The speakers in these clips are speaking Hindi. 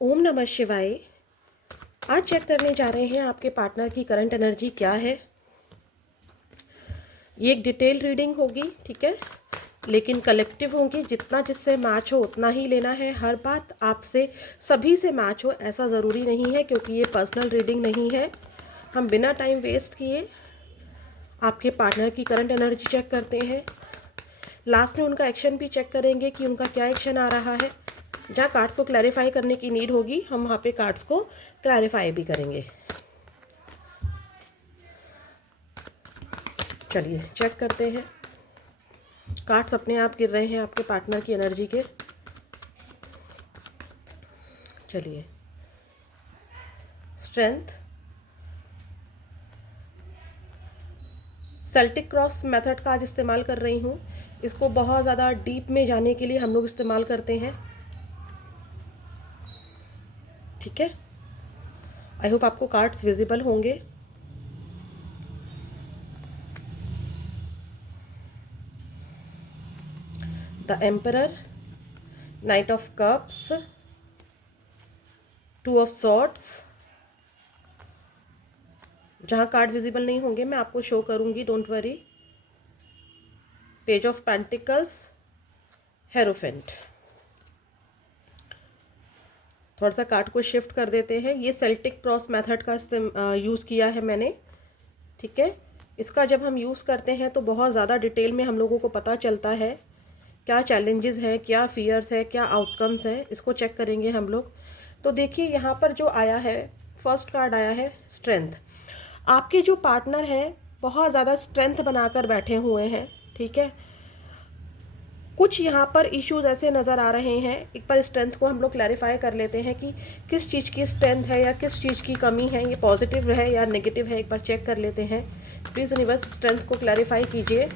ओम नमः शिवाय। आज चेक करने जा रहे हैं आपके पार्टनर की करंट एनर्जी क्या है। ये एक डिटेल रीडिंग होगी, ठीक है, लेकिन कलेक्टिव होंगी। जितना जिससे मैच हो उतना ही लेना है। हर बात आपसे सभी से मैच हो ऐसा ज़रूरी नहीं है, क्योंकि ये पर्सनल रीडिंग नहीं है। हम बिना टाइम वेस्ट किए आपके पार्टनर की करंट एनर्जी चेक करते हैं। लास्ट में उनका एक्शन भी चेक करेंगे कि उनका क्या एक्शन आ रहा है। जहाँ कार्ड को क्लैरिफाई करने की नीड होगी हम वहाँ पे कार्ड्स को क्लैरिफाई भी करेंगे। चलिए चेक करते हैं। कार्ड्स अपने आप गिर रहे हैं आपके पार्टनर की एनर्जी के। चलिए, स्ट्रेंथ, सेल्टिक क्रॉस मेथड का आज इस्तेमाल कर रही हूँ। इसको बहुत ज़्यादा डीप में जाने के लिए हम लोग इस्तेमाल करते हैं, ठीक है। आई होप आपको कार्ड्स विजिबल होंगे। The emperor, night of cups, two of swords. जहाँ कार्ड विजिबल नहीं होंगे मैं आपको शो करूँगी, don't worry. Page of pentacles, hierophant. थोड़ा सा कार्ड को शिफ्ट कर देते हैं। ये सेल्टिक क्रॉस मेथड का यूज़ किया है मैंने, ठीक है। इसका जब हम यूज़ करते हैं तो बहुत ज़्यादा डिटेल में हम लोगों को पता चलता है क्या चैलेंजेस हैं, क्या फियर्स है, क्या आउटकम्स हैं। इसको चेक करेंगे हम लोग। तो देखिए यहाँ पर जो आया है, फर्स्ट कार्ड आया है स्ट्रेंथ। आपके जो पार्टनर हैं बहुत ज़्यादा स्ट्रेंथ बनाकर बैठे हुए हैं, ठीक है। कुछ यहाँ पर इश्यूज ऐसे नज़र आ रहे हैं। एक बार स्ट्रेंथ को हम लोग क्लैरिफाई कर लेते हैं कि किस चीज़ की स्ट्रेंथ है या किस चीज़ की कमी है, ये पॉजिटिव है या नेगेटिव है। एक बार चेक कर लेते हैं। प्लीज़ यूनिवर्स स्ट्रेंथ को क्लैरिफाई कीजिए।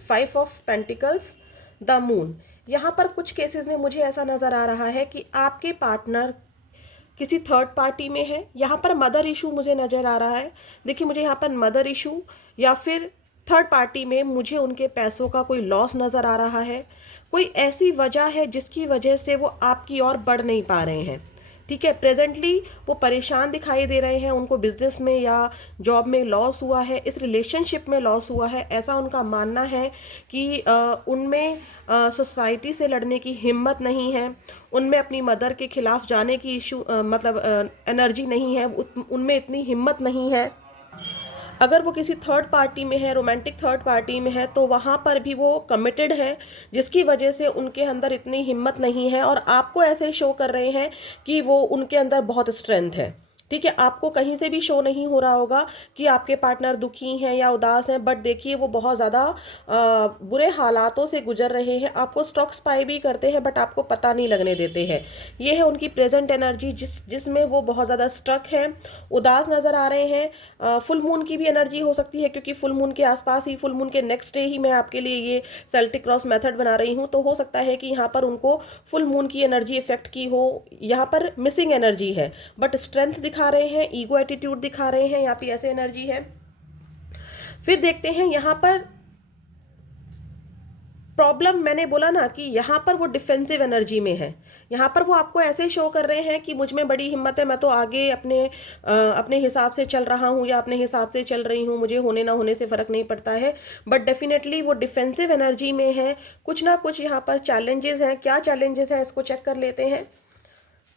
Five of pentacles, the moon. यहाँ पर कुछ केसेस में मुझे ऐसा नज़र आ रहा है कि आपके पार्टनर किसी थर्ड पार्टी में है। यहाँ पर मदर इशू मुझे नज़र आ रहा है। देखिए, मुझे यहाँ पर मदर इशू या फिर थर्ड पार्टी में मुझे उनके पैसों का कोई लॉस नज़र आ रहा है। कोई ऐसी वजह है जिसकी वजह से वो आपकी ओर बढ़ नहीं पा रहे हैं, ठीक है। प्रेजेंटली वो परेशान दिखाई दे रहे हैं। उनको बिजनेस में या जॉब में लॉस हुआ है, इस रिलेशनशिप में लॉस हुआ है, ऐसा उनका मानना है कि उनमें सोसाइटी से लड़ने की हिम्मत नहीं है। उनमें अपनी मदर के खिलाफ जाने की एनर्जी नहीं है, उनमें इतनी हिम्मत नहीं है। अगर वो किसी थर्ड पार्टी में है, रोमांटिक थर्ड पार्टी में है, तो वहाँ पर भी वो कमिटेड है, जिसकी वजह से उनके अंदर इतनी हिम्मत नहीं है। और आपको ऐसे शो कर रहे हैं कि वो उनके अंदर बहुत स्ट्रेंथ है, ठीक है। आपको कहीं से भी शो नहीं हो रहा होगा कि आपके पार्टनर दुखी हैं या उदास हैं, बट देखिए वो बहुत ज़्यादा बुरे हालातों से गुजर रहे हैं। आपको स्टॉक स्पाई भी करते हैं बट आपको पता नहीं लगने देते हैं। ये है उनकी प्रेजेंट एनर्जी जिसमें वो बहुत ज़्यादा स्ट्रक है, उदास नज़र आ रहे हैं। फुल मून की भी एनर्जी हो सकती है, क्योंकि फुल मून के आसपास ही, फुल मून के नेक्स्ट डे ही मैं आपके लिए ये सेल्टिक क्रॉस मेथड बना रही हूँ। तो हो सकता है कि यहाँ पर उनको फुल मून की एनर्जी इफेक्ट की हो। यहाँ पर मिसिंग एनर्जी है बट स्ट्रेंथ दिखा रहे हैं, ईगो एटीट्यूड दिखा रहे हैं, यहाँ पे ऐसे एनर्जी है। फिर देखते हैं यहाँ पर प्रॉब्लम। मैंने बोला ना कि यहाँ पर वो डिफेंसिव एनर्जी में है। यहाँ पर वो आपको ऐसे शो कर रहे हैं कि मुझ में बड़ी हिम्मत है, मैं तो आगे अपने हिसाब से चल रहा हूँ या अपने हिसाब से चल रही हूँ, मुझे होने ना होने से फ़र्क नहीं पड़ता है। बट डेफिनेटली वो डिफेंसिव एनर्जी में है। कुछ ना कुछ यहाँ पर चैलेंजेस हैं। क्या चैलेंजेस हैं इसको चेक कर लेते हैं।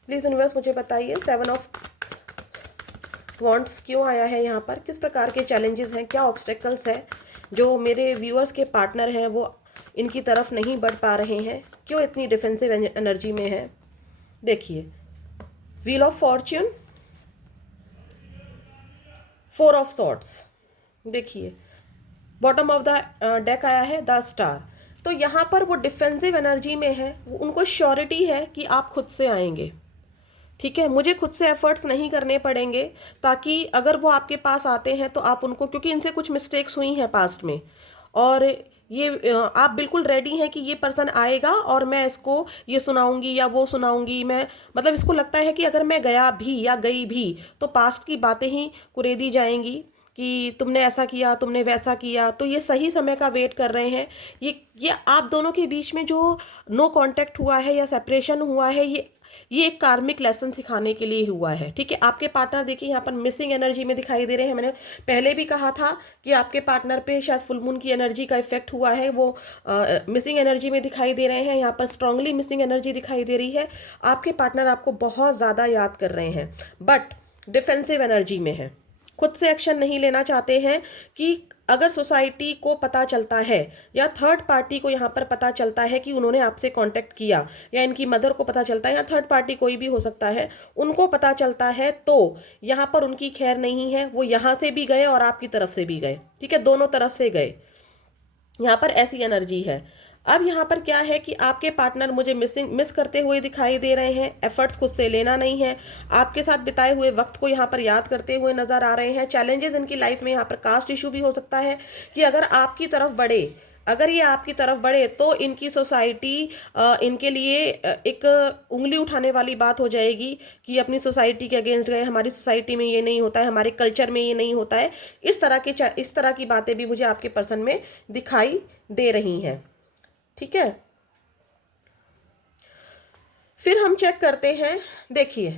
प्लीज़ यूनिवर्स मुझे बताइए, 7 ऑफ वॉन्ट्स क्यों आया है यहाँ पर, किस प्रकार के चैलेंजेस हैं, क्या ऑब्स्टेकल्स हैं जो मेरे व्यूअर्स के पार्टनर हैं वो इनकी तरफ नहीं बढ़ पा रहे हैं, क्यों इतनी डिफेंसिव एनर्जी में है। देखिए, wheel of Fortune, 4 of swords. देखिए, बॉटम ऑफ द डेक आया है द स्टार। तो यहाँ पर वो डिफेंसिव एनर्जी में है। उनको श्योरिटी है कि आप खुद से आएंगे, ठीक है। मुझे खुद से एफर्ट्स नहीं करने पड़ेंगे, ताकि अगर वो आपके पास आते हैं तो आप उनको, क्योंकि इनसे कुछ मिस्टेक्स हुई हैं पास्ट में, और ये आप बिल्कुल रेडी हैं कि ये पर्सन आएगा और मैं इसको ये सुनाऊंगी या वो सुनाऊंगी। मैं मतलब इसको लगता है कि अगर मैं गया भी या गई भी तो पास्ट की बातें ही कुरेदी जाएंगी, कि तुमने ऐसा किया, तुमने वैसा किया, तो ये सही समय का वेट कर रहे हैं। ये आप दोनों के बीच में जो नो कांटेक्ट हुआ है या सेपरेशन हुआ है, ये एक कार्मिक लेसन सिखाने के लिए हुआ है। ठीक है, आपके पार्टनर देखिए यहाँ पर मिसिंग एनर्जी में दिखाई दे रहे हैं। मैंने पहले भी कहा था कि आपके पार्टनर पे शायद फुल मून की एनर्जी का इफेक्ट हुआ है, वो मिसिंग एनर्जी में दिखाई दे रहे हैं। यहाँ पर स्ट्रांगली मिसिंग एनर्जी दिखाई दे रही है। आपके पार्टनर आपको बहुत ज़्यादा याद कर रहे हैं, बट डिफेंसिव एनर्जी में है, खुद से एक्शन नहीं लेना चाहते हैं। कि अगर सोसाइटी को पता चलता है या थर्ड पार्टी को यहाँ पर पता चलता है कि उन्होंने आपसे कांटेक्ट किया, या इनकी मदर को पता चलता है, या थर्ड पार्टी कोई भी हो सकता है, उनको पता चलता है, तो यहाँ पर उनकी खैर नहीं है। वो यहाँ से भी गए और आपकी तरफ से भी गए। ठीक है, दोनों तरफ से गए। यहाँ पर ऐसी एनर्जी है। अब यहाँ पर क्या है कि आपके पार्टनर मुझे मिस करते हुए दिखाई दे रहे हैं। एफर्ट्स खुद से लेना नहीं है। आपके साथ बिताए हुए वक्त को यहाँ पर याद करते हुए नजर आ रहे हैं। चैलेंजेस इनकी लाइफ में यहाँ पर कास्ट इशू भी हो सकता है कि अगर आपकी तरफ बढ़े, अगर ये आपकी तरफ बढ़े तो इनकी सोसाइटी इनके लिए एक उंगली उठाने वाली बात हो जाएगी कि अपनी सोसाइटी के अगेंस्ट गए, हमारी सोसाइटी में ये नहीं होता है, हमारे कल्चर में ये नहीं होता है। इस तरह की बातें भी मुझे आपके पर्सन में दिखाई दे रही हैं। ठीक है, फिर हम चेक करते हैं। देखिए,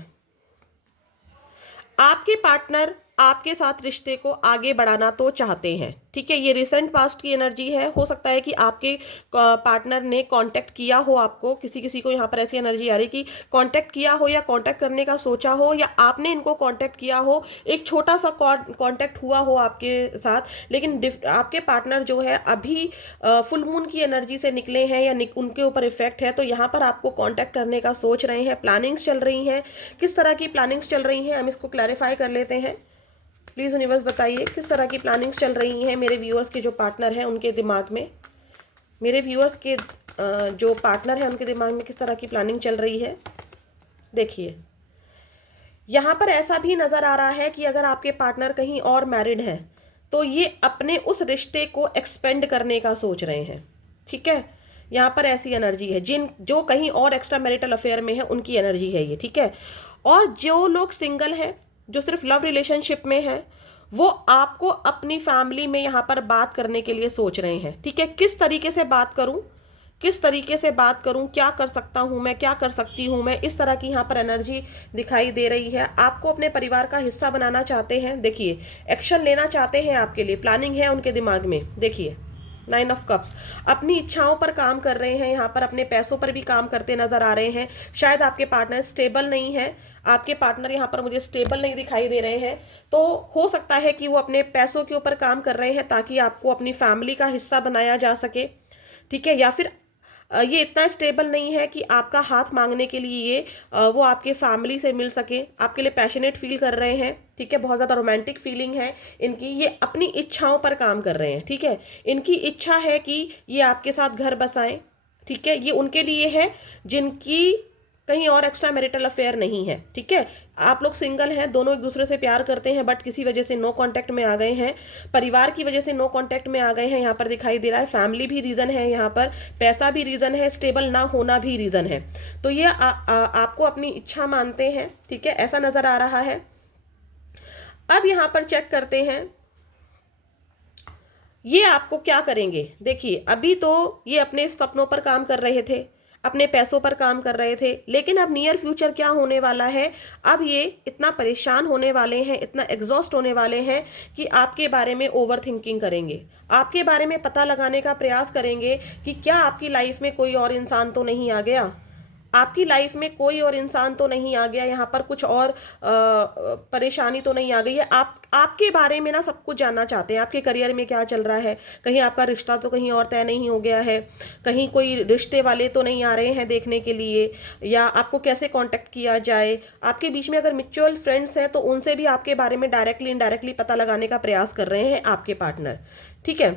आपके पार्टनर आपके साथ रिश्ते को आगे बढ़ाना तो चाहते हैं। ठीक है, ये रिसेंट पास्ट की एनर्जी है। हो सकता है कि आपके पार्टनर ने कांटेक्ट किया हो आपको, किसी को यहाँ पर ऐसी एनर्जी आ रही कि कांटेक्ट किया हो या कांटेक्ट करने का सोचा हो, या आपने इनको कांटेक्ट किया हो, एक छोटा सा कांटेक्ट हुआ हो आपके साथ, लेकिन आपके पार्टनर जो है अभी फुल मून की एनर्जी से निकले हैं या उनके ऊपर इफेक्ट है, तो यहाँ पर आपको कांटेक्ट करने का सोच रहे हैं। प्लानिंग्स चल रही हैं। किस तरह की प्लानिंग्स चल रही हैं, हम इसको क्लैरिफाई कर लेते हैं। प्लीज़ यूनिवर्स बताइए किस तरह की प्लानिंग्स चल रही हैं मेरे व्यूअर्स के जो पार्टनर हैं उनके दिमाग में। मेरे व्यूअर्स के जो पार्टनर हैं उनके दिमाग में किस तरह की प्लानिंग चल रही है। देखिए, यहाँ पर ऐसा भी नज़र आ रहा है कि अगर आपके पार्टनर कहीं और मैरिड हैं तो ये अपने उस रिश्ते को एक्सपेंड करने का सोच रहे हैं। ठीक है, यहाँ पर ऐसी एनर्जी है। जो कहीं और एक्स्ट्रा मैरिटल अफेयर में है उनकी एनर्जी है ये। ठीक है, और जो लोग सिंगल हैं, जो सिर्फ लव रिलेशनशिप में है, वो आपको अपनी फैमिली में यहाँ पर बात करने के लिए सोच रहे हैं। ठीक है, किस तरीके से बात करूँ, किस तरीके से बात करूं, क्या कर सकता हूं मैं, क्या कर सकती हूं मैं, इस तरह की यहाँ पर एनर्जी दिखाई दे रही है। आपको अपने परिवार का हिस्सा बनाना चाहते हैं। देखिए, एक्शन लेना चाहते हैं, आपके लिए प्लानिंग है उनके दिमाग में। देखिए, 9 ऑफ कप्स, अपनी इच्छाओं पर काम कर रहे हैं। यहाँ पर अपने पैसों पर भी काम करते नजर आ रहे हैं। शायद आपके पार्टनर स्टेबल नहीं है। आपके पार्टनर यहाँ पर मुझे स्टेबल नहीं दिखाई दे रहे हैं, तो हो सकता है कि वो अपने पैसों के ऊपर काम कर रहे हैं ताकि आपको अपनी फैमिली का हिस्सा बनाया जा सके। ठीक है, या फिर ये इतना स्टेबल नहीं है कि आपका हाथ मांगने के लिए वो आपके फैमिली से मिल सके। आपके लिए पैशनेट फील कर रहे हैं। ठीक है, बहुत ज़्यादा रोमांटिक फीलिंग है इनकी। ये अपनी इच्छाओं पर काम कर रहे हैं। ठीक है, इनकी इच्छा है कि ये आपके साथ घर बसाएं। ठीक है, ये उनके लिए है जिनकी कहीं और एक्स्ट्रा मैरिटल अफेयर नहीं है। ठीक है, आप लोग सिंगल हैं, दोनों एक दूसरे से प्यार करते हैं, बट किसी वजह से नो कांटेक्ट में आ गए हैं। परिवार की वजह से नो कांटेक्ट में आ गए हैं, यहाँ पर दिखाई दे रहा है। फैमिली भी रीज़न है, यहाँ पर पैसा भी रीज़न है, स्टेबल ना होना भी रीज़न है। तो ये आपको अपनी इच्छा मानते हैं। ठीक है, ऐसा नज़र आ रहा है। अब यहाँ पर चेक करते हैं ये आपको क्या करेंगे। देखिए, अभी तो ये अपने सपनों पर काम कर रहे थे, अपने पैसों पर काम कर रहे थे, लेकिन अब नियर फ्यूचर क्या होने वाला है, अब ये इतना परेशान होने वाले हैं, इतना एग्जॉस्ट होने वाले हैं कि आपके बारे में ओवर थिंकिंग करेंगे। आपके बारे में पता लगाने का प्रयास करेंगे कि क्या आपकी लाइफ में कोई और इंसान तो नहीं आ गया, आपकी लाइफ में कोई और इंसान तो नहीं आ गया, यहाँ पर कुछ और परेशानी तो नहीं आ गई है। आपके बारे में ना सब कुछ जानना चाहते हैं। आपके करियर में क्या चल रहा है, कहीं आपका रिश्ता तो कहीं और तय नहीं हो गया है, कहीं कोई रिश्ते वाले तो नहीं आ रहे हैं देखने के लिए, या आपको कैसे कांटेक्ट किया जाए। आपके बीच में अगर म्यूचुअल फ्रेंड्स हैं तो उनसे भी आपके बारे में डायरेक्टली इनडायरेक्टली पता लगाने का प्रयास कर रहे हैं आपके पार्टनर। ठीक है,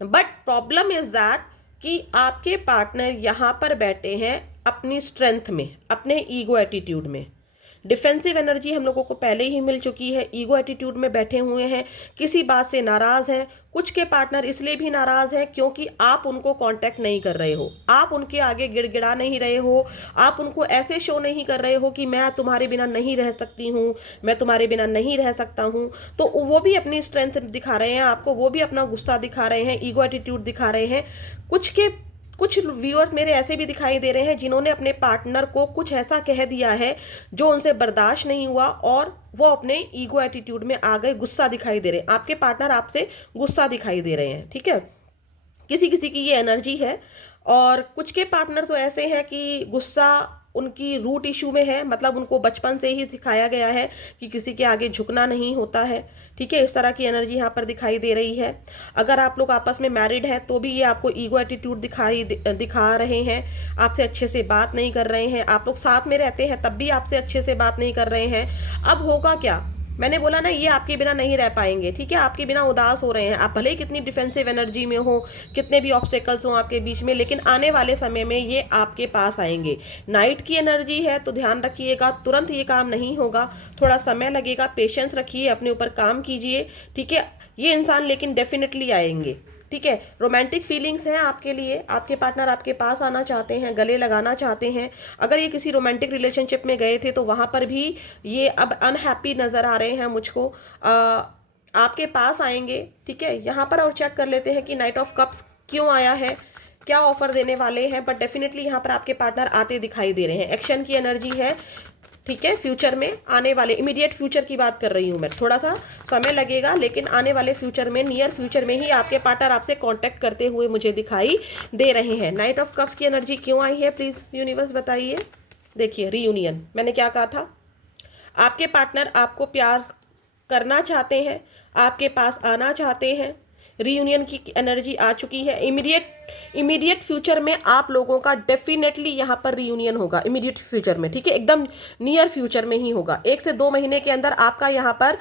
बट प्रॉब्लम इज दैट कि आपके पार्टनर यहाँ पर बैठे हैं अपनी स्ट्रेंथ में, अपने ईगो एटीट्यूड में। डिफेंसिव एनर्जी हम लोगों को पहले ही मिल चुकी है, ईगो एटीट्यूड में बैठे हुए हैं, किसी बात से नाराज हैं। कुछ के पार्टनर इसलिए भी नाराज हैं क्योंकि आप उनको कांटेक्ट नहीं कर रहे हो, आप उनके आगे गिड़गिड़ा नहीं रहे हो, आप उनको ऐसे शो नहीं कर रहे हो कि मैं तुम्हारे बिना नहीं रह सकती हूँ, मैं तुम्हारे बिना नहीं रह सकता हूँ। तो वो भी अपनी स्ट्रेंथ दिखा रहे हैं आपको, वो भी अपना गुस्सा दिखा रहे हैं, ईगो एटीट्यूड दिखा रहे हैं। कुछ व्यूअर्स मेरे ऐसे भी दिखाई दे रहे हैं जिन्होंने अपने पार्टनर को कुछ ऐसा कह दिया है जो उनसे बर्दाश्त नहीं हुआ और वो अपने ईगो एटीट्यूड में आ गए, गुस्सा दिखाई दे रहे हैं। आपके पार्टनर आपसे गुस्सा दिखाई दे रहे हैं, ठीक है, किसी किसी की ये एनर्जी है। और कुछ के पार्टनर तो ऐसे हैं कि गुस्सा उनकी रूट इशू में है, मतलब उनको बचपन से ही सिखाया गया है कि किसी के आगे झुकना नहीं होता है, ठीक है, इस तरह की एनर्जी यहाँ पर दिखाई दे रही है। अगर आप लोग आपस में मैरिड हैं तो भी ये आपको ईगो एटीट्यूड दिखा रहे हैं, आपसे अच्छे से बात नहीं कर रहे हैं, आप लोग साथ में रहते हैं तब भी आपसे अच्छे से बात नहीं कर रहे हैं। अब होगा क्या, मैंने बोला ना, ये आपके बिना नहीं रह पाएंगे, ठीक है, आपके बिना उदास हो रहे हैं। आप भले ही कितनी डिफेंसिव एनर्जी में हो, कितने भी ऑब्स्टेकल्स हो आपके बीच में, लेकिन आने वाले समय में ये आपके पास आएंगे। नाइट की एनर्जी है तो ध्यान रखिएगा, तुरंत ये काम नहीं होगा, थोड़ा समय लगेगा, पेशेंस रखिए, अपने ऊपर काम कीजिए, ठीक है। ये इंसान लेकिन डेफिनेटली आएंगे, ठीक है। रोमांटिक फीलिंग्स हैं आपके लिए, आपके पार्टनर आपके पास आना चाहते हैं, गले लगाना चाहते हैं। अगर ये किसी रोमांटिक रिलेशनशिप में गए थे तो वहाँ पर भी ये अब अनहैप्पी नज़र आ रहे हैं मुझको, आपके पास आएंगे, ठीक है। यहाँ पर और चेक कर लेते हैं कि नाइट ऑफ कप्स क्यों आया है, क्या ऑफर देने वाले हैं। बट डेफिनेटली यहाँ पर आपके पार्टनर आते दिखाई दे रहे हैं, एक्शन की एनर्जी है, ठीक है। फ्यूचर में आने वाले इमीडिएट फ्यूचर की बात कर रही हूँ मैं, थोड़ा सा समय लगेगा लेकिन आने वाले फ्यूचर में, नियर फ्यूचर में ही आपके पार्टनर आपसे कांटेक्ट करते हुए मुझे दिखाई दे रहे हैं। नाइट ऑफ कप्स की एनर्जी क्यों आई है, प्लीज यूनिवर्स बताइए। देखिए रीयूनियन, मैंने क्या कहा था, आपके पार्टनर आपको प्यार करना चाहते हैं, आपके पास आना चाहते हैं, रीयूनियन की एनर्जी आ चुकी है। इमीडिएट फ्यूचर में आप लोगों का डेफिनेटली यहाँ पर रीयूनियन होगा, इमीडिएट फ्यूचर में, ठीक है, एकदम नियर फ्यूचर में ही होगा। 1 से 2 महीने के अंदर आपका यहाँ पर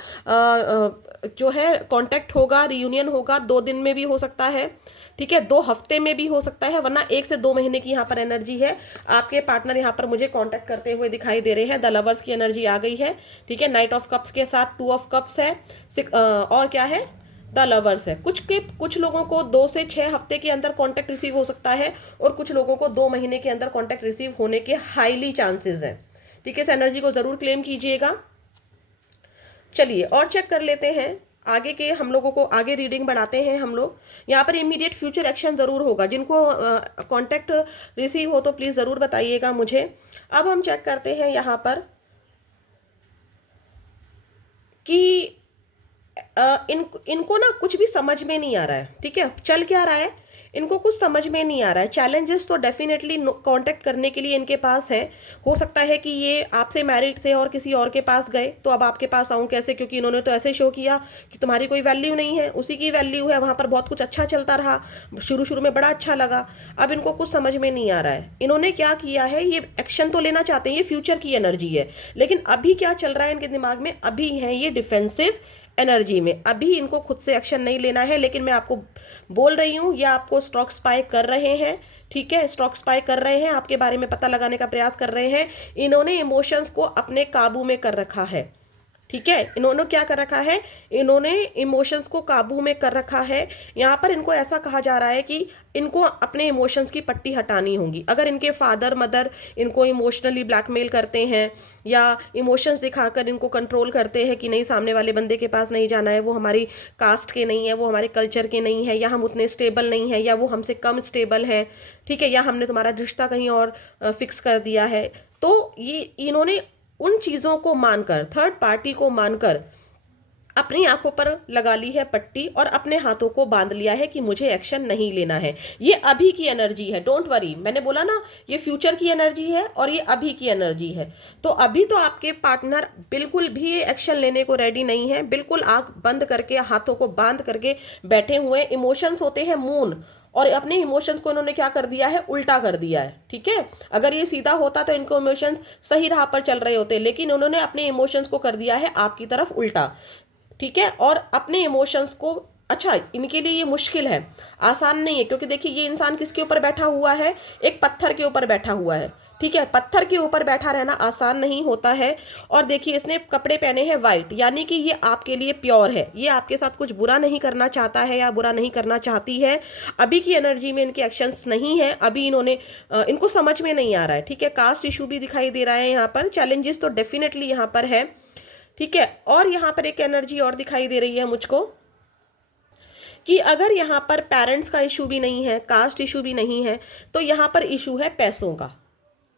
जो है कांटेक्ट होगा, रीयूनियन होगा। 2 दिन में भी हो सकता है, ठीक है, 2 हफ्ते में भी हो सकता है, वरना 1 से 2 महीने की यहाँ पर एनर्जी है। आपके पार्टनर यहाँ पर मुझे कांटेक्ट करते हुए दिखाई दे रहे हैं। द लवर्स की एनर्जी आ गई है, ठीक है। नाइट ऑफ कप्स के साथ 2 ऑफ कप्स है, और क्या है, द लवर्स है। कुछ लोगों को 2 से 6 हफ्ते के अंदर कांटेक्ट रिसीव हो सकता है और कुछ लोगों को 2 महीने के अंदर कांटेक्ट रिसीव होने के हाईली चांसेस हैं, ठीक है। इस एनर्जी को जरूर क्लेम कीजिएगा। चलिए और चेक कर लेते हैं आगे के, हम लोगों को आगे रीडिंग बढ़ाते हैं हम लोग। यहाँ पर इमीडिएट फ्यूचर एक्शन ज़रूर होगा, जिनको कांटेक्ट रिसीव हो तो प्लीज़ ज़रूर बताइएगा मुझे। अब हम चेक करते हैं यहाँ पर कि इनको ना कुछ भी समझ में नहीं आ रहा है, ठीक है, चल क्या रहा है इनको कुछ समझ में नहीं आ रहा है। चैलेंजेस तो डेफिनेटली कांटेक्ट करने के लिए इनके पास है। हो सकता है कि ये आपसे मैरिड थे और किसी और के पास गए, तो अब आपके पास आऊँ कैसे, क्योंकि इन्होंने तो ऐसे शो किया कि तुम्हारी कोई वैल्यू नहीं है, उसी की वैल्यू है, वहाँ पर बहुत कुछ अच्छा चलता रहा, शुरू में बड़ा अच्छा लगा। अब इनको कुछ समझ में नहीं आ रहा है, इन्होंने क्या किया है, ये एक्शन तो लेना चाहते हैं, ये फ्यूचर की एनर्जी है, लेकिन अभी क्या चल रहा है इनके दिमाग में, अभी है ये डिफेंसिव एनर्जी में, अभी इनको खुद से एक्शन नहीं लेना है। लेकिन मैं आपको बोल रही हूँ, ये आपको स्टॉक स्पाई कर रहे हैं, ठीक है, स्टॉक स्पाई कर रहे हैं, आपके बारे में पता लगाने का प्रयास कर रहे हैं। इन्होंने इमोशंस को अपने काबू में कर रखा है, ठीक है, इन्होंने क्या कर रखा है, इन्होंने इमोशंस को काबू में कर रखा है। यहाँ पर इनको ऐसा कहा जा रहा है कि इनको अपने इमोशंस की पट्टी हटानी होगी। अगर इनके फादर मदर इनको इमोशनली ब्लैकमेल करते हैं या इमोशंस दिखाकर इनको कंट्रोल करते हैं कि नहीं, सामने वाले बंदे के पास नहीं जाना है, वो हमारी कास्ट के नहीं है, वो हमारे कल्चर के नहीं है, या हम उतने स्टेबल नहीं है, या वो हमसे कम स्टेबल हैं, ठीक है, या हमने तुम्हारा रिश्ता कहीं और फिक्स कर दिया है, तो ये इन्होंने उन चीज़ों को मानकर, थर्ड पार्टी को मानकर अपनी आंखों पर लगा ली है पट्टी और अपने हाथों को बांध लिया है कि मुझे एक्शन नहीं लेना है। ये अभी की एनर्जी है, डोंट वरी, मैंने बोला ना ये फ्यूचर की एनर्जी है और ये अभी की एनर्जी है। तो अभी तो आपके पार्टनर बिल्कुल भी एक्शन लेने को रेडी नहीं है, बिल्कुल आंख बंद करके, हाथों को बांध करके बैठे हुए। इमोशंस होते हैं मून, और अपने इमोशंस को इन्होंने क्या कर दिया है, उल्टा कर दिया है, ठीक है। अगर ये सीधा होता तो इनको इमोशंस सही राह पर चल रहे होते, लेकिन उन्होंने अपने इमोशंस को कर दिया है आपकी तरफ उल्टा, ठीक है। और अपने इमोशंस को, अच्छा इनके लिए ये मुश्किल है, आसान नहीं है, क्योंकि देखिए ये इंसान किसके ऊपर बैठा हुआ है, एक पत्थर के ऊपर बैठा हुआ है, ठीक है, पत्थर के ऊपर बैठा रहना आसान नहीं होता है। और देखिए इसने कपड़े पहने हैं वाइट, यानी कि ये आपके लिए प्योर है, ये आपके साथ कुछ बुरा नहीं करना चाहता है या बुरा नहीं करना चाहती है। अभी की एनर्जी में इनके एक्शंस नहीं है, अभी इन्होंने इनको समझ में नहीं आ रहा है। ठीक है, कास्ट इशू भी दिखाई दे रहा है यहाँ पर, चैलेंजेस तो डेफिनेटली यहाँ पर है। ठीक है, और यहाँ पर एक एनर्जी और दिखाई दे रही है मुझको कि अगर यहाँ पर पेरेंट्स का इशू भी नहीं है, कास्ट इशू भी नहीं है, तो यहाँ पर इशू है पैसों का।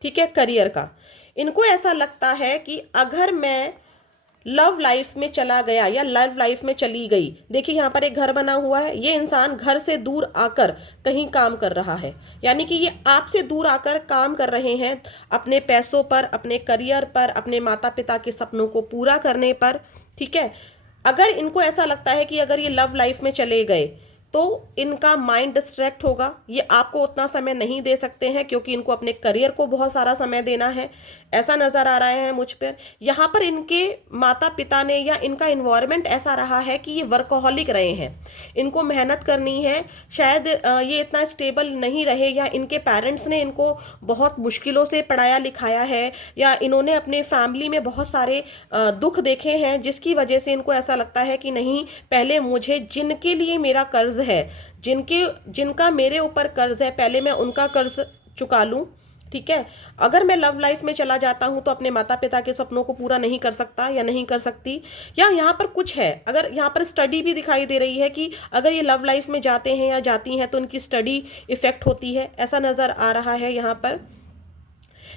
ठीक है, करियर का। इनको ऐसा लगता है कि अगर मैं लव लाइफ में चला गया या लव लाइफ में चली गई, देखिए यहाँ पर एक घर बना हुआ है, ये इंसान घर से दूर आकर कहीं काम कर रहा है, यानी कि ये आपसे दूर आकर काम कर रहे हैं अपने पैसों पर, अपने करियर पर, अपने माता पिता के सपनों को पूरा करने पर। ठीक है, अगर इनको ऐसा लगता है कि अगर ये लव लाइफ में चले गए तो इनका माइंड डिस्ट्रैक्ट होगा, ये आपको उतना समय नहीं दे सकते हैं क्योंकि इनको अपने करियर को बहुत सारा समय देना है, ऐसा नज़र आ रहा है मुझ पर। यहाँ पर इनके माता पिता ने या इनका इन्वायरमेंट ऐसा रहा है कि ये वर्कोहॉलिक रहे हैं, इनको मेहनत करनी है, शायद ये इतना स्टेबल नहीं रहे, या इनके पेरेंट्स ने इनको बहुत मुश्किलों से पढ़ाया लिखाया है, या इन्होंने अपने फैमिली में बहुत सारे दुख देखे हैं जिसकी वजह से इनको ऐसा लगता है कि नहीं, पहले मुझे जिनके लिए मेरा कर्ज है, जिनका मेरे ऊपर कर्ज है, पहले मैं उनका कर्ज चुका लूं। ठीक है, अगर मैं लव लाइफ में चला जाता हूं तो अपने माता पिता के सपनों को पूरा नहीं कर सकता या नहीं कर सकती। या यहाँ पर कुछ है, अगर यहाँ पर स्टडी भी दिखाई दे रही है कि अगर ये लव लाइफ में जाते हैं या जाती हैं तो उनकी स्टडी इफेक्ट होती है, ऐसा नज़र आ रहा है यहाँ पर।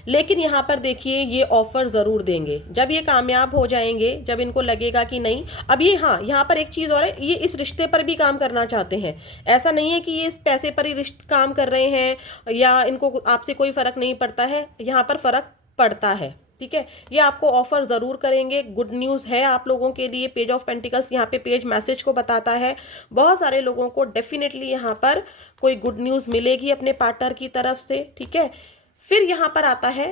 लेकिन यहाँ पर देखिए ये ऑफर ज़रूर देंगे जब ये कामयाब हो जाएंगे, जब इनको लगेगा कि नहीं अब ये, हाँ यहाँ पर एक चीज़ और है, ये इस रिश्ते पर भी काम करना चाहते हैं। ऐसा नहीं है कि ये इस पैसे पर ही काम कर रहे हैं या इनको आपसे कोई फ़र्क नहीं पड़ता है, यहाँ पर फ़र्क पड़ता है। ठीक है, ये आपको ऑफर ज़रूर करेंगे, गुड न्यूज़ है आप लोगों के लिए। पेज ऑफ पेंटिकल्स यहाँ पे पेज मैसेज को बताता है, बहुत सारे लोगों को डेफिनेटली यहाँ पर कोई गुड न्यूज़ मिलेगी अपने पार्टनर की तरफ से। ठीक है, फिर यहाँ पर आता है,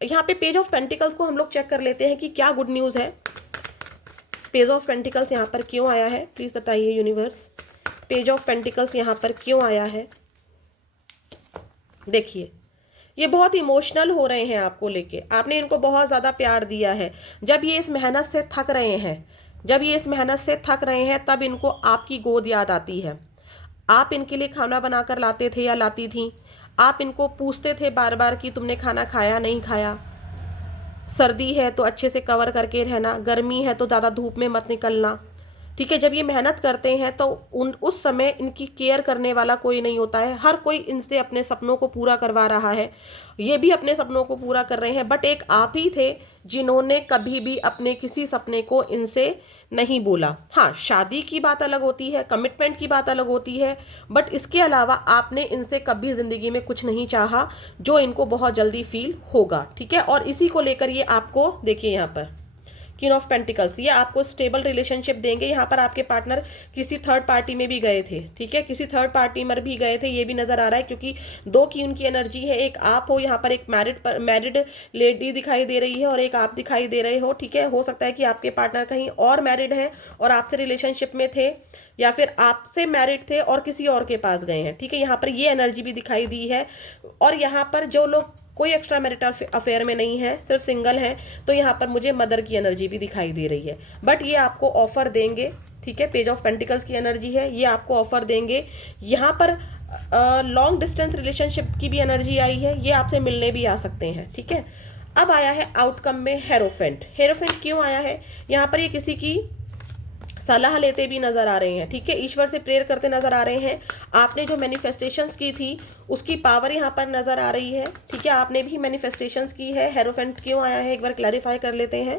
यहाँ पे पेज ऑफ पेंटिकल्स को हम लोग चेक कर लेते हैं कि क्या गुड न्यूज़ है। पेज ऑफ पेंटिकल्स यहाँ पर क्यों आया है, प्लीज़ बताइए यूनिवर्स, पेज ऑफ पेंटिकल्स यहाँ पर क्यों आया है। देखिए ये बहुत इमोशनल हो रहे हैं आपको लेके, आपने इनको बहुत ज़्यादा प्यार दिया है। जब ये इस मेहनत से थक रहे हैं, जब ये इस मेहनत से थक रहे हैं तब इनको आपकी गोद याद आती है। आप इनके लिए खाना बनाकर लाते थे या लाती थी, आप इनको पूछते थे बार बार कि तुमने खाना खाया नहीं खाया, सर्दी है तो अच्छे से कवर करके रहना, गर्मी है तो ज़्यादा धूप में मत निकलना। ठीक है, जब ये मेहनत करते हैं तो उस समय इनकी केयर करने वाला कोई नहीं होता है, हर कोई इनसे अपने सपनों को पूरा करवा रहा है, ये भी अपने सपनों को पूरा कर रहे हैं। बट एक आप ही थे जिन्होंने कभी भी अपने किसी सपने को इनसे नहीं बोला। हाँ, शादी की बात अलग होती है, कमिटमेंट की बात अलग होती है, बट इसके अलावा आपने इनसे कभी ज़िंदगी में कुछ नहीं चाहा जो इनको बहुत जल्दी फील होगा। ठीक है, और इसी को लेकर ये आपको, देखिए यहाँ पर क्वीन ऑफ पेंटिकल्स, ये आपको स्टेबल रिलेशनशिप देंगे। यहाँ पर आपके पार्टनर किसी थर्ड पार्टी में भी गए थे। ठीक है, किसी थर्ड पार्टी में भी गए थे, ये भी नज़र आ रहा है क्योंकि दो की उनकी एनर्जी है, एक आप हो, यहाँ पर एक मैरिड लेडी दिखाई दे रही है और एक आप दिखाई दे रहे हो। ठीक है, हो सकता है कि आपके पार्टनर कहीं और मैरिड है और आपसे रिलेशनशिप में थे, या फिर आपसे मैरिड थे और किसी और के पास गए हैं। ठीक है, यहाँ पर ये एनर्जी भी दिखाई दी है। और यहाँ पर जो लोग कोई एक्स्ट्रा मैरिटल अफेयर में नहीं है, सिर्फ सिंगल हैं, तो यहाँ पर मुझे मदर की एनर्जी भी दिखाई दे रही है। बट ये आपको ऑफर देंगे। ठीक है, पेज ऑफ पेंटिकल्स की एनर्जी है, ये आपको ऑफर देंगे। यहाँ पर लॉन्ग डिस्टेंस रिलेशनशिप की भी एनर्जी आई है, ये आपसे मिलने भी आ सकते हैं। ठीक है, अब आया है आउटकम में हेरोफेंट। हेरोफेंट क्यों आया है, यहाँ पर ये किसी की सलाह लेते भी नज़र आ रहे हैं। ठीक है, ईश्वर से प्रेयर करते नज़र आ रहे हैं। आपने जो मैनिफेस्टेशंस की थी उसकी पावर यहाँ पर नज़र आ रही है। ठीक है, आपने भी मैनिफेस्टेशंस की है। हेरोफेंट क्यों आया है एक बार क्लैरिफाई कर लेते हैं,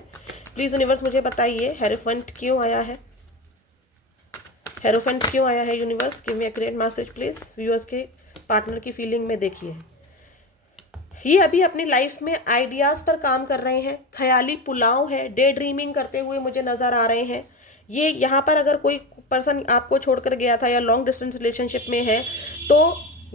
प्लीज़ यूनिवर्स मुझे बताइए हेरोफेंट क्यों आया है। हेरोफेंट क्यों आया है universe, give me a great message please. Viewers के पार्टनर की फीलिंग में देखिए, ये अभी अपनी लाइफ में आइडियाज़ पर काम कर रहे हैं, ख्याली पुलाव है, डे ड्रीमिंग करते हुए मुझे नज़र आ रहे हैं। ये यहाँ पर अगर कोई पर्सन आपको छोड़कर गया था या लॉन्ग डिस्टेंस रिलेशनशिप में है तो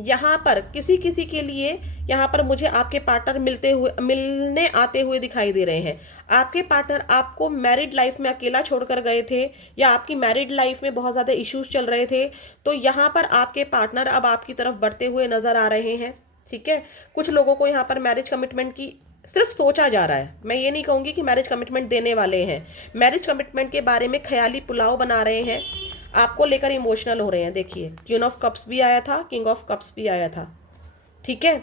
यहाँ पर किसी किसी के लिए यहाँ पर मुझे आपके पार्टनर मिलने आते हुए दिखाई दे रहे हैं। आपके पार्टनर आपको मैरिड लाइफ में अकेला छोड़कर गए थे या आपकी मैरिड लाइफ में बहुत ज़्यादा इश्यूज चल रहे थे, तो यहाँ पर आपके पार्टनर अब आपकी तरफ बढ़ते हुए नज़र आ रहे हैं। ठीक है। कुछ लोगों को यहाँ पर मैरिज कमिटमेंट की सिर्फ सोचा जा रहा है, मैं ये नहीं कहूँगी कि मैरिज कमिटमेंट देने वाले हैं। मैरिज कमिटमेंट के बारे में ख्याली पुलाव बना रहे हैं, आपको लेकर इमोशनल हो रहे हैं। देखिए क्वीन ऑफ कप्स भी आया था, किंग ऑफ कप्स भी आया था, ठीक है।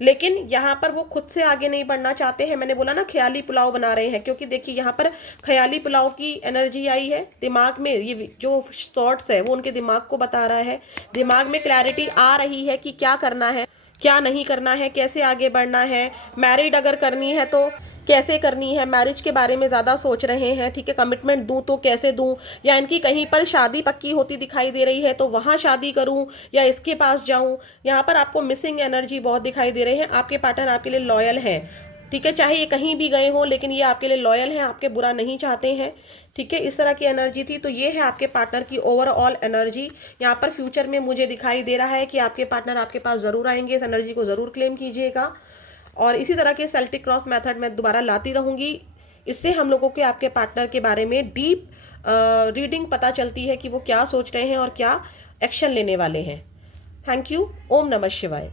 लेकिन यहाँ पर वो खुद से आगे नहीं बढ़ना चाहते हैं। मैंने बोला ना ख्याली पुलाव बना रहे हैं, क्योंकि देखिए यहाँ पर ख्याली पुलाव की एनर्जी आई है दिमाग में। ये जो थॉट्स है वो उनके दिमाग को बता रहा है, दिमाग में क्लैरिटी आ रही है कि क्या करना है, क्या नहीं करना है, कैसे आगे बढ़ना है। मैरिड अगर करनी है तो कैसे करनी है, मैरिज के बारे में ज़्यादा सोच रहे हैं, ठीक है। कमिटमेंट दूं तो कैसे दूं, या इनकी कहीं पर शादी पक्की होती दिखाई दे रही है तो वहाँ शादी करूं या इसके पास जाऊं। यहाँ पर आपको मिसिंग एनर्जी बहुत दिखाई दे रही है। आपके पार्टनर आपके लिए लॉयल है, ठीक है। चाहे ये कहीं भी गए हों लेकिन ये आपके लिए लॉयल हैं, आपके बुरा नहीं चाहते हैं, ठीक है। इस तरह की एनर्जी थी। तो ये है आपके पार्टनर की ओवरऑल एनर्जी। यहाँ पर फ्यूचर में मुझे दिखाई दे रहा है कि आपके पार्टनर आपके पास ज़रूर आएंगे। इस एनर्जी को ज़रूर क्लेम कीजिएगा। और इसी तरह के सेल्टिक क्रॉस मेथड मैं दोबारा लाती रहूँगी। इससे हम लोगों के आपके पार्टनर के बारे में डीप रीडिंग पता चलती है कि वो क्या सोच रहे हैं और क्या एक्शन लेने वाले हैं। Thank you. ओम नमः शिवाय।